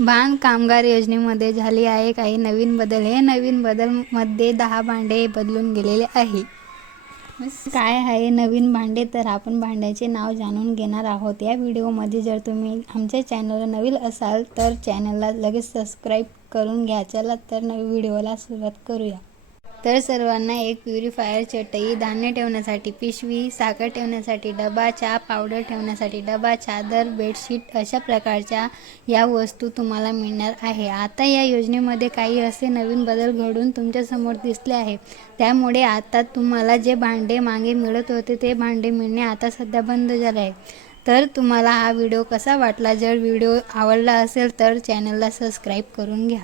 बांध कामगार योजनेमध्ये झाली आहे काही नवीन बदल. हे नवीन बदलमध्ये दहा भांडे बदलून गेलेले आहे. काय आहे नवीन भांडे? तर आपण भांड्याचे नाव जाणून घेणार आहोत. या व्हिडिओमध्ये जर तुम्ही आमच्या चॅनलला नवीन असाल तर चॅनलला लगेच सबस्क्राईब करून घ्या. चला तर नवीन व्हिडिओला सुरुवात करूया. तर सर्वांना एक प्युरिफायर चटई धान्य ठेवण्यासाठी पिशवी साखर ठेवण्यासाठी डबा चहा पावडर ठेवण्यासाठी डबा चादर बेडशीट अशा प्रकारच्या या वस्तू तुम्हाला मिळणार आहे. आता या योजनेमध्ये काही असे नवीन बदल घडून तुमच्यासमोर दिसले आहे. त्यामुळे आता तुम्हाला जे भांडे मागे मिळत होते ते भांडे मिळणे आता सध्या बंद झाले आहे. तर तुम्हाला हा व्हिडिओ कसा वाटला? जर व्हिडिओ आवडला असेल तर चॅनलला सबस्क्राईब करून घ्या.